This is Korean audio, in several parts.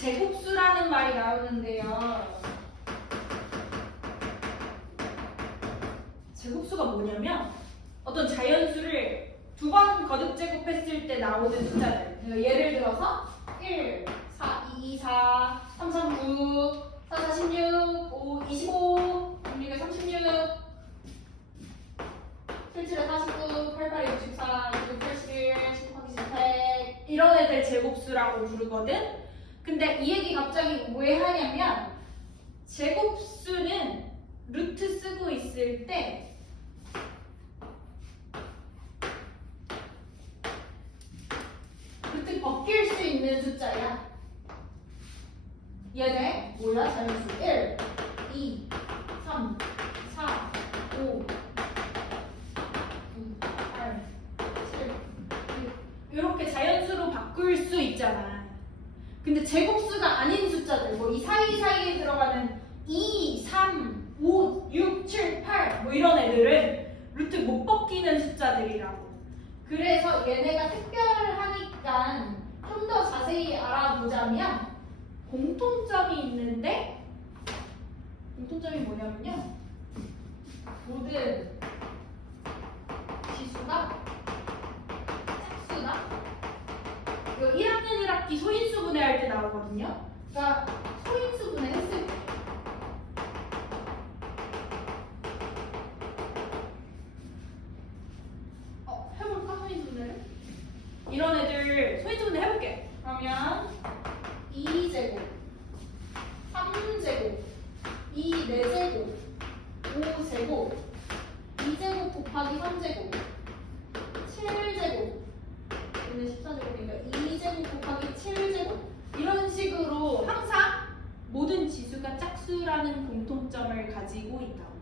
제곱수라는 말이 나오는데요. 제곱수가 뭐냐면 어떤 자연수를 두 번 거듭 제곱했을 때 나오는 숫자들. 그러니까 예를 들어서 1, 4, 2, 4, 3, 3, 9, 4, 4, 16, 5, 25, 6, 36, 7, 7, 49, 8, 8, 64, 6, 81, 7, 8, 100 이런 애들 제곱수라고 부르거든. 근데 이 얘기 갑자기 왜 하냐면 제곱수는 루트 쓰고 있을 때 루트 벗길 수 있는 숫자야. 얘네 뭐야? 자연수 1, 2, 3, 4, 5, 6, 8, 7, 6 이렇게 자연수로 바꿀 수 있잖아. 근데 제곱수가 아닌 숫자들 뭐 이 사이사이에 들어가는 2, 3, 5, 6, 7, 8 뭐 이런 애들은 루트 못 벗기는 숫자들이라고. 그래서 얘네가 특별하니까 좀 더 자세히 알아보자면 공통점이 있는데 공통점이 뭐냐면요. 모든 지수가 짝수다. 이거 1학년 1학기 소인수 분해할 때 나오거든요. 그러니까 소인수 분해했을 때 해볼까? 소인수 분해를? 이런 애들 소인수 분해 해볼게. 그러면 2제곱 3제곱 2 4제곱 5제곱 2제곱 곱하기 3제곱 7제곱 얘는 14제곱이니까 2제곱 곱하기 7제곱 이런 식으로 항상 모든 지수가 짝수라는 공통점을 가지고 있다고.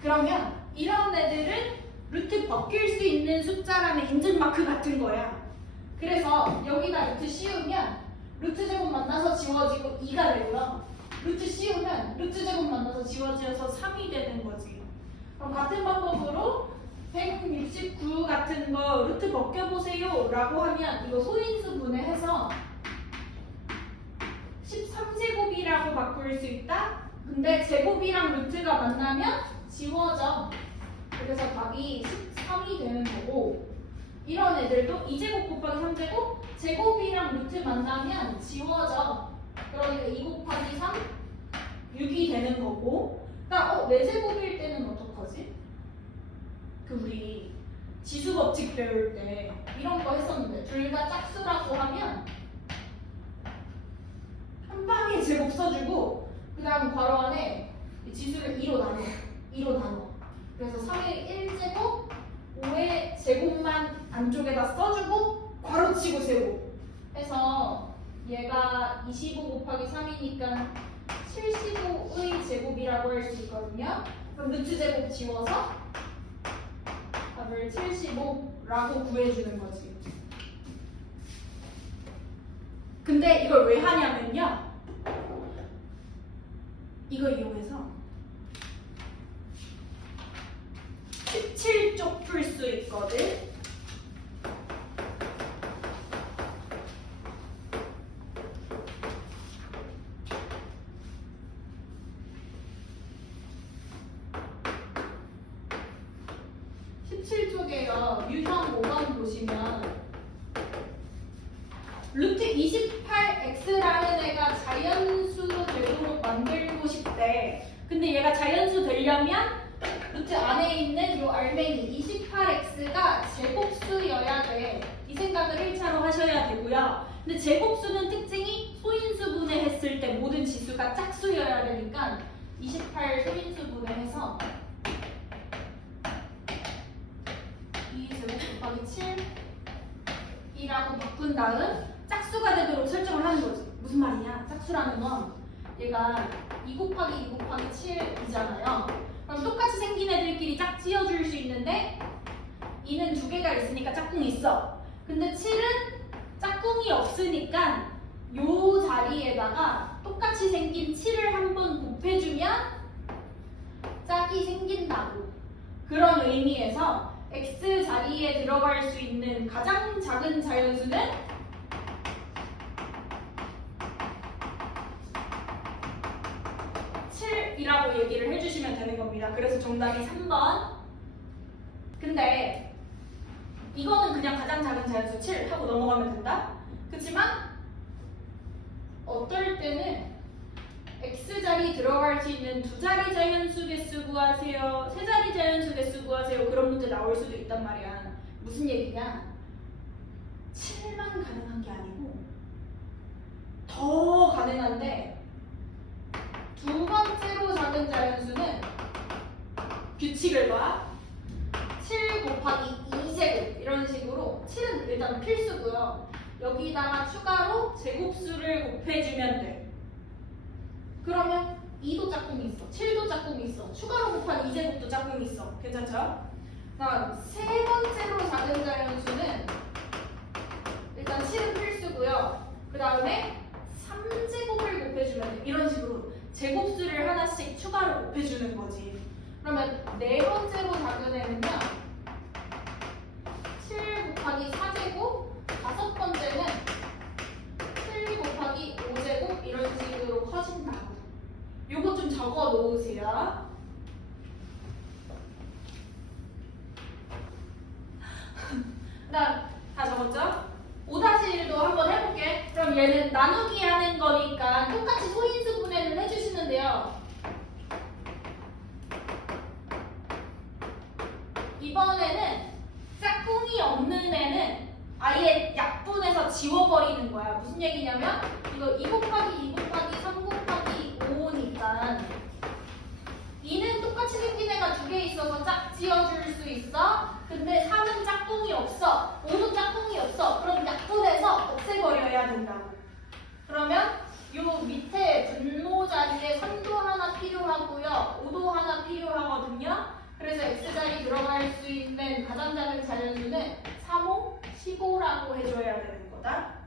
그러면 이런 애들은 루트 벗길 수 있는 숫자라는 인증 마크 같은 거야. 그래서 여기다 루트 씌우면 루트 제곱 만나서 지워지고 2가 되고요. 루트 씌우면 루트 제곱 만나서 지워져서 3이 되는 거지. 그럼 같은 방법으로 169 같은 거 루트 벗겨보세요 라고 하면 이거 소인수 분해해서 13제곱이라고 바꿀 수 있다? 근데 제곱이랑 루트가 만나면 지워져. 그래서 답이 13이 되는 거고 이런 애들도 2제곱 곱하기 3제곱 제곱이랑 루트 만나면 지워져. 그러니까 2 곱하기 3 6이 되는 거고. 그러니까 4제곱일 때는 어떡하지? 우리 지수 법칙 배울 때 이런 거 했었는데 둘 다 짝수라고 하면 한 방에 제곱 써주고 그 다음 괄호 안에 지수를 2로 나눠. 그래서 3의 1제곱 5의 제곱만 안쪽에다 써주고 괄호치고 세고 해서 얘가 25 곱하기 3이니까 75의 제곱이라고 할 수 있거든요. 그럼 루트 제곱 지워서 답을 75라고 구해주는 거지. 근데 이걸 왜 하냐면요. 이걸 이용해서 17쪽 풀 수 있거든. 유형 5번 보시면 루트 28x라는 애가 자연수로 되도록 만들고 싶대. 근데 얘가 자연수 되려면 루트 안에 있는 요 알맹이 28x가 제곱수여야 돼. 이 생각을 1차로 하셔야 되고요. 근데 제곱수는 특징이 소인수 분해했을 때 모든 지수가 짝수여야 되니까 28 소인수 분해해서 2제곱 곱하기 7이라고 바꾼 다음 짝수가 되도록 설정을 하는 거지. 무슨 말이냐? 짝수라는 건 얘가 2 곱하기 2 곱하기 7이잖아요. 그럼 똑같이 생긴 애들끼리 짝 지어줄 수 있는데 2는 두 개가 있으니까 짝꿍이 있어. 근데 7은 짝꿍이 없으니까 요 자리에다가 똑같이 생긴 7을 한번 곱해주면 짝이 생긴다고. 그런 의미에서 x 자리에 들어갈 수 있는 가장 작은 자연수는 됩니다. 그래서 정답이 3번. 근데 이거는 그냥 가장 작은 자연수 7 하고 넘어가면 된다. 그렇지만 어떨 때는 x자리 들어갈 수 있는 2자리 자연수 개수 구하세요, 3자리 자연수 개수 구하세요, 그런 문제 나올 수도 있단 말이야. 무슨 얘기냐? 7만 가능한 게 아니고 더 가능한데, 두 번째로 작은 자연수는 규칙을 봐. 7 곱하기 2제곱 이런 식으로. 7은 일단 필수고요. 여기다가 추가로 제곱수를 곱해주면 돼. 그러면 2도 짝꿍이 있어, 7도 짝꿍이 있어, 추가로 곱한 2제곱도 짝꿍이 있어. 괜찮죠? 그럼 세 번째로 작은 자연수는 일단 7은 필수고요. 그 다음에 3제곱을 곱해주면 돼. 이런 식으로 제곱수를 하나씩 추가로 곱해주는 거지. 그러면 네 번째로 작은 애는요, 7 곱하기 4제곱, 다섯 번째는 7 곱하기 5제곱 이런 식으로 커진다고. 요거 좀 적어 놓으세요. 다 적었죠? 5-1도 한번 해볼게. 그럼 얘는 나누기 하는 거니까 똑같이 소인수 분해를 해주시면 돼요. 이번에는 짝꿍이 없는 애는 아예 약분해서 지워버리는 거야. 무슨 얘기냐면 이거 2 곱하기 2 곱하기 3 곱하기 5니까 2는 똑같이 생긴 애가 2개 있어서 짝 지어줄 수 있어. 근데 3은 짝꿍이 없어, 5도 짝꿍이 없어. 그럼 약분해서 없애버려야 된다고. 그러면 요 밑에 분모 자리에 3도 하나 필요하고요, 5도 하나 필요하거든요. 그래서 x자리 들어갈 수 있는 가장 작은 자연수는 3, 5, 15라고 해줘야 되는 거다.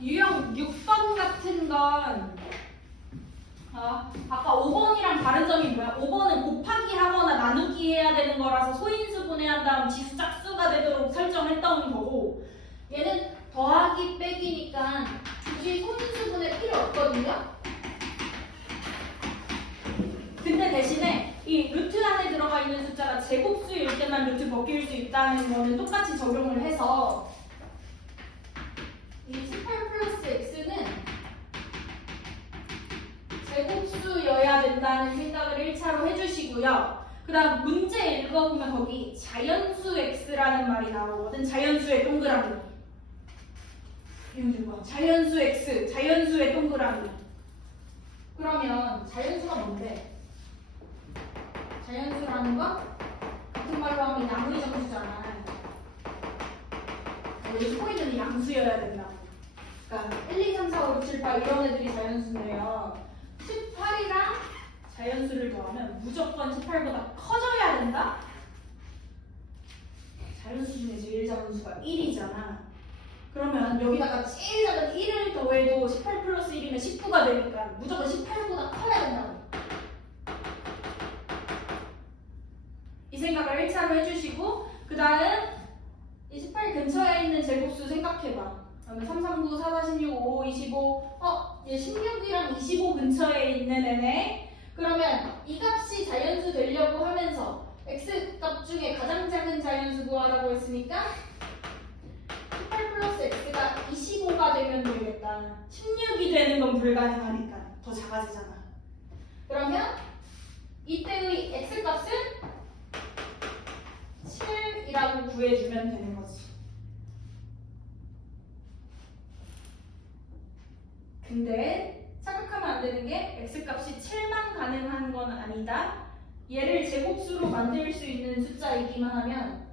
유형 6번 같은 건 아까 5번이랑 다른 점이 뭐야? 5번은 곱하기 하거나 나누기 해야 되는 거라서 소인수 분해한 다음 지수 짝수가 되도록 설정했던 거고, 얘는 더하기 빼기니까 굳이 소인수 분해 필요 없거든요. 근데 대신에 이 루트 안에 들어가 있는 숫자가 제곱수일 때만 루트 벗길 수 있다는 거는 똑같이 적용을 해서 이 18 플러스 x는 제곱수여야 된다는 생각을 1차로 해주시고요. 그 다음 문제 읽어보면 거기 자연수 x라는 말이 나오거든. 자연수의 동그라미. 이거 봐. 자연수 x, 자연수의 동그라미. 그러면 자연수가 뭔데? 자연수라는 건 같은 말로 하면 양의 정수잖아. 여기 포인트는 양수여야 된다. 그러니까 1, 2, 3, 4, 5, 6, 7, 8 이런 애들이 자연수인데요. 18이랑 자연수를 더하면 무조건 18보다 커져야 된다? 자연수 중에 제일 작은 수가 1이잖아. 그러면 여기다가 제일 작은 1을 더해도 18 플러스 1이면 19가 되니까 무조건 18보다 커야 된다고. 이 생각을 1차로 해주시고, 그 다음 이 18 근처에 있는 제곱수 생각해봐. 그러면 3, 3, 9, 4, 4, 16, 5, 25. 얘 16이랑 25 근처에 있는 애네. 그러면 이 값이 자연수 되려고 하면서 x값 중에 가장 작은 자연수 구하라고 했으니까 18 플러스 x가 25가 되면 되겠다. 16이 되는 건 불가능하니까 더 작아지잖아. 그러면 이때의 x값은 7이라고 구해주면 되는 거지. 근데 착각하면 안 되는 게 x값이 7만 가능한 건 아니다. 얘를 제곱수로 만들 수 있는 숫자이기만 하면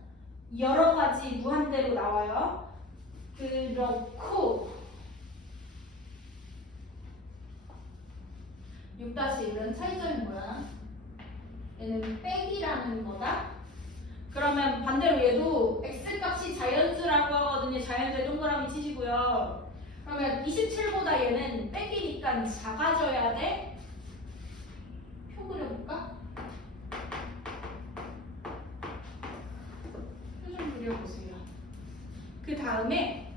여러 가지 무한대로 나와요. 그렇고 6-1은 차이점이 뭐야? 얘는 빼기라는 거다. 그러면 반대로 얘도 x값이 자연수라고 하거든요. 자연수의 동그라미 치시고요. 그러면 27보다 얘는 빼기니까 작아져야 돼. 표 그려볼까? 표 좀 그려보세요. 다음에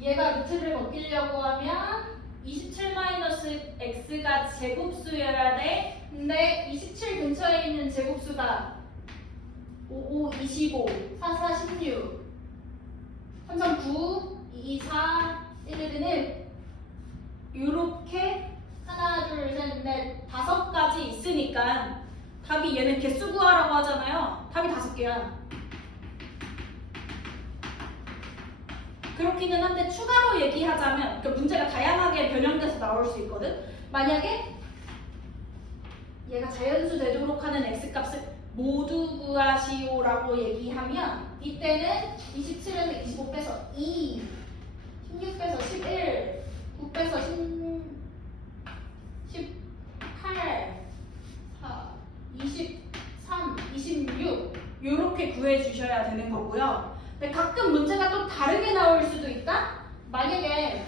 얘가 루트를 벗기려고 하면 27-x가 제곱수여야 돼. 근데 27 근처에 있는 제곱수가 5, 5, 25, 4, 4, 16, 3, 3, 9, 2, 2, 4, 1, 1, 1 요렇게 하나, 둘, 셋, 넷, 5가지 있으니까 답이 얘는 개수 구하라고 하잖아요. 답이 5개야. 그렇기는 한데 추가로 얘기하자면 그 문제가 다양하게 변형돼서 나올 수 있거든. 만약에 얘가 자연수 되도록 하는 x값을 모두 구하시오라고 얘기하면 이때는 27에서 25 빼서 2, 16 빼서 11, 9 빼서 18, 4, 23, 26 요렇게 구해주셔야 되는 거고요. 근데 가끔 문제가 또 다르게 나올 수도 있다? 만약에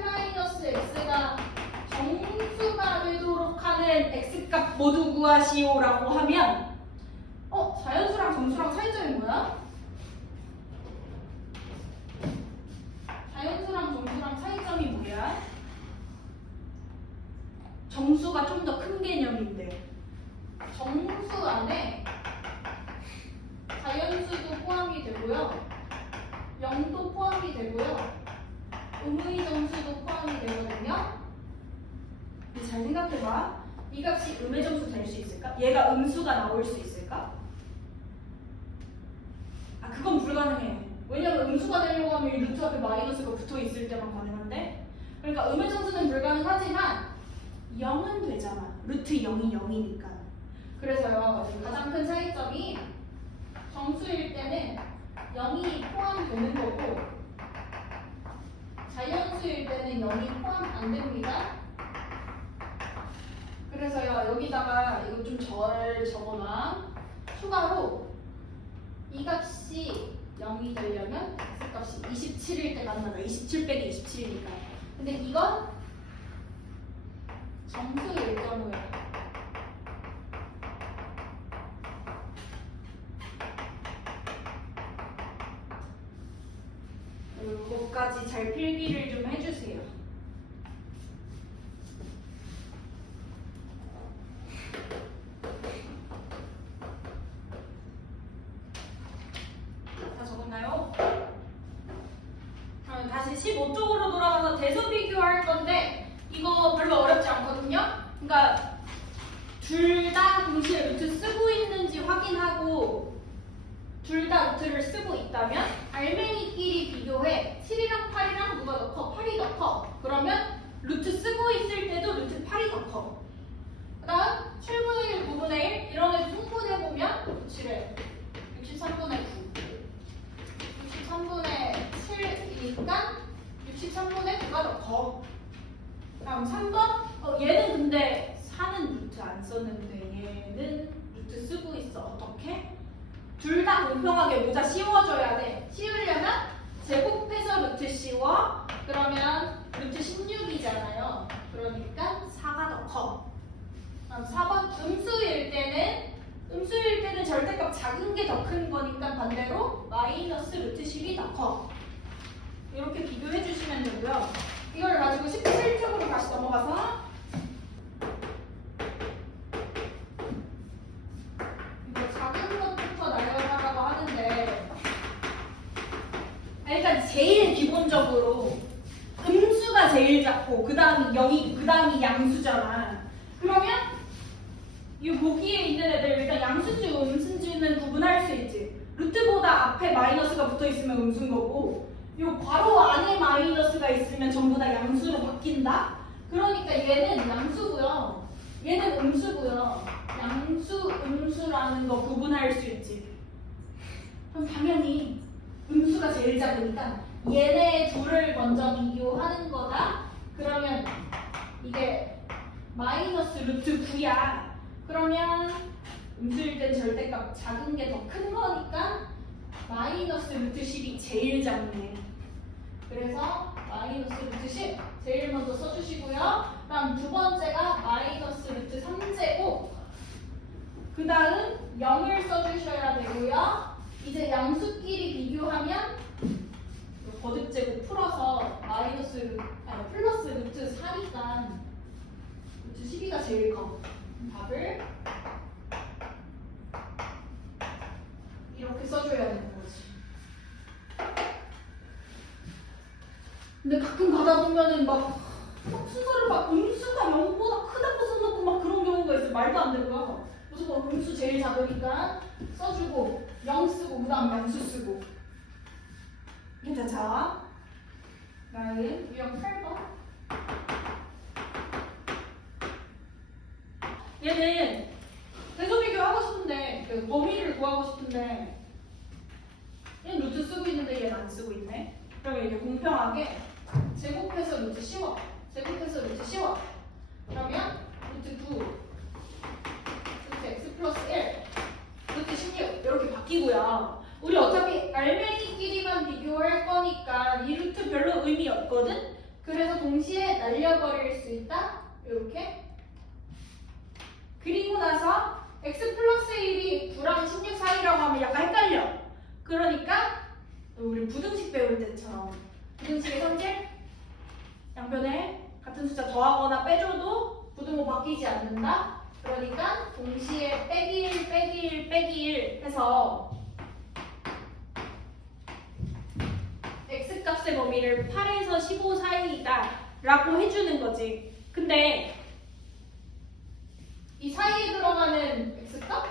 27-x가 정수가 되도록 하는 x값 모두 구하시오라고 하면 자연수랑 정수랑 차이점이 뭐야? 자연수랑 정수랑 차이점이 뭐야? 정수가 좀 더 큰 개념인데 정수 안에 자연수도 포함이 되고요. 0도 포함이 되고요. 음의 정수도 포함이 되거든요. 근데 잘 생각해봐. 이 값이 음의 정수 될 수 있을까? 얘가 음수가 나올 수 있을까? 그건 불가능해. 왜냐면 음수가 되려고 하면 이 루트 앞에 마이너스가 붙어 있을 때만 가능한데. 그러니까 음의 정수는 불가능하지만 0은 되잖아. 루트 0이 0이니까. 그래서요, 가장 큰 차이점이 정수일 때는 0이 포함되는 거고 자연수일 때는 0이 포함 안 됩니다. 그래서요, 여기다가 이거 좀 절 적어놔. 추가로 이 값이 0이 되려면 x값이 27일 때 만나요. 27 빼기 27이니까. 근데 이건 정수일 경우에 이거까지 잘 필기를 좀 해주세요. 다 적었나요? 그럼 다시 15쪽으로 돌아가서 대수 비교할 건데 이거 별로 어렵지 않거든요? 그러니까 둘 다 동시에 루트 쓰고 있는지 확인하고 둘 다 루트를 쓰고 있다면 알맹이끼리 비교해. 7이랑 8이랑 누가 더 커? 8이 더 커. 그러면 루트 쓰고 있을 때도 루트 8이 더 커. 그 다음 7분의 1, 9분의 1 이런 애 통분해보면 7에 63분의 9 63분의 7이니까 63분의 9가 더 커. 다음 3번 얘는 근데 4는 루트 안 썼는데 얘는 루트 쓰고 있어. 어떻게? 둘 다 공평하게 모자 씌워줘야 돼. 씌우려면 제곱해서 루트 씌워. 그러면 루트 16이잖아요. 그러니까 4가 더 커. 다음 4번 음수일 때는 절대값 작은 게 더 큰 거니까 반대로 마이너스 루트 10이 더 커. 이렇게 비교해 주시면 되고요. 이걸 가지고 17쪽으로 다시 넘어가서 작은 것부터 나열하라고 하는데 일단 제일 기본적으로 음수가 제일 작고 그 다음이 양수잖아. 그러면 이 보기에 있는 애들 일단 양수인지 음수인지는 구분할 수 있지. 루트보다 앞에 마이너스가 붙어 있으면 음수인 거고 이 괄호 안에 마이너스가 있으면 전부 다 양수로 바뀐다. 그러니까 얘는 양수고요. 얘는 음수고요. 양수, 음수라는 거 구분할 수 있지. 그럼 당연히 음수가 제일 작으니까 얘네 둘을 먼저 비교하는 거다. 그러면 이게 마이너스 루트 9야. 그러면 음수일 땐 절대값 작은 게 더 큰 거니까 마이너스 루트 10이 제일 작네. 그래서 마이너스 루트 10 제일 먼저 써주시고요. 그다음 두 번째가 마이너스 루트 3제곱. 그 다음 0을 써주셔야 되고요. 이제 양수끼리 비교하면 거듭제곱 풀어서 플러스 루트 4니까 루트 12가 제일 커. 답을 이렇게 써줘야 되는 거지. 근데 가끔 가다 보면은 막 순서를 막 음수가 0보다 크다고 써놓고 막 그런 경우가 있어요. 말도 안 되고요. 무조건 음수 제일 작으니까 써주고 0 쓰고 그 다음 양수 쓰고. 괜찮아? 다음 유형 8번. 얘는 대소 비교하고 싶은데 그 범위를 구하고 싶은데 얘는 루트 쓰고 있는데 얘는 안 쓰고 있네. 그러면 이게 공평하게 제곱해서 루트 씌워. 제곱해서 루트 씌워. 그러면 루트 9 루트 x 플러스 1 루트 16 이렇게 바뀌고요. 우리 어차피 알맹이끼리만 비교할 거니까 이 루트 별로 의미 없거든? 그래서 동시에 날려버릴 수 있다. 이렇게. 그리고 나서 x 플러스 1이 9랑 16 사이라고 하면 약간 헷갈려. 그러니까 우리 부등식 배울 때처럼 부등식의 성질 양변에 같은 숫자 더하거나 빼줘도 부등호 바뀌지 않는다. 그러니까 동시에 빼기 1 빼기 1 빼기 1 해서 x값의 범위를 8에서 15 사이이다 라고 해주는 거지. 근데 이 사이에 들어가는 x값?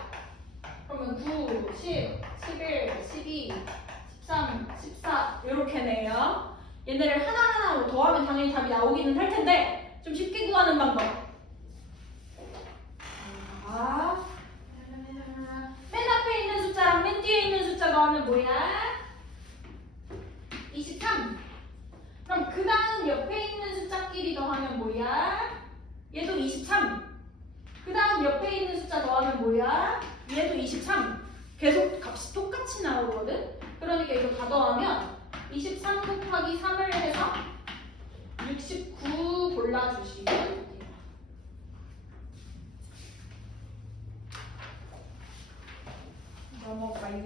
그러면 9, 10, 11, 12, 13, 14 이렇게네요. 얘네를 하나하나 더하면 당연히 답이 나오기는 할 텐데 좀 쉽게 구하는 방법. 맨 앞에 있는 숫자랑 맨 뒤에 있는 숫자 더하면 뭐야? 23. 그럼 그 다음 옆에 있는 숫자끼리 더하면 뭐야? 얘도 23. 그 다음 옆에 있는 숫자 더하면 뭐야? 얘도 23. 계속 값이 똑같이 나오거든? 그러니까 이거 다 더하면 23 곱하기 3을 해서 69 골라주시면 돼요. 넘어가요.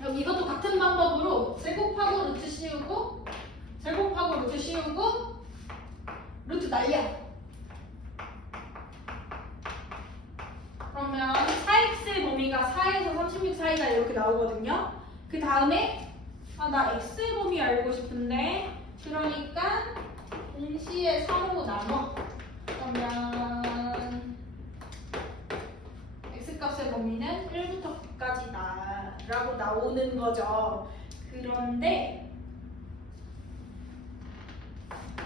그럼 이것도 같은 방법으로 제곱하고 루트 씌우고 제곱하고 루트 씌우고 루트 날려. 그러면 4x의 범위가 4에서 36 사이다 이렇게 나오거든요. 그 다음에 나 x의 범위 알고 싶은데 그러니까 동시에 3로 나눠. 그러면 x값의 범위는 1부터 9까지다 라고 나오는 거죠. 그런데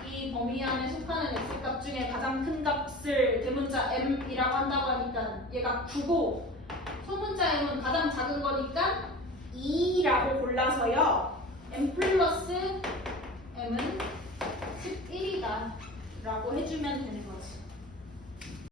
이 범위 안에 속하는 x값 중에 가장 큰 값을 대문자 m이라고 한다고 하니까 얘가 9고 소문자 m은 가장 작은 거니까 2라고 골라서요. m 플러스 m은 11이다 라고 해주면 되는 거지.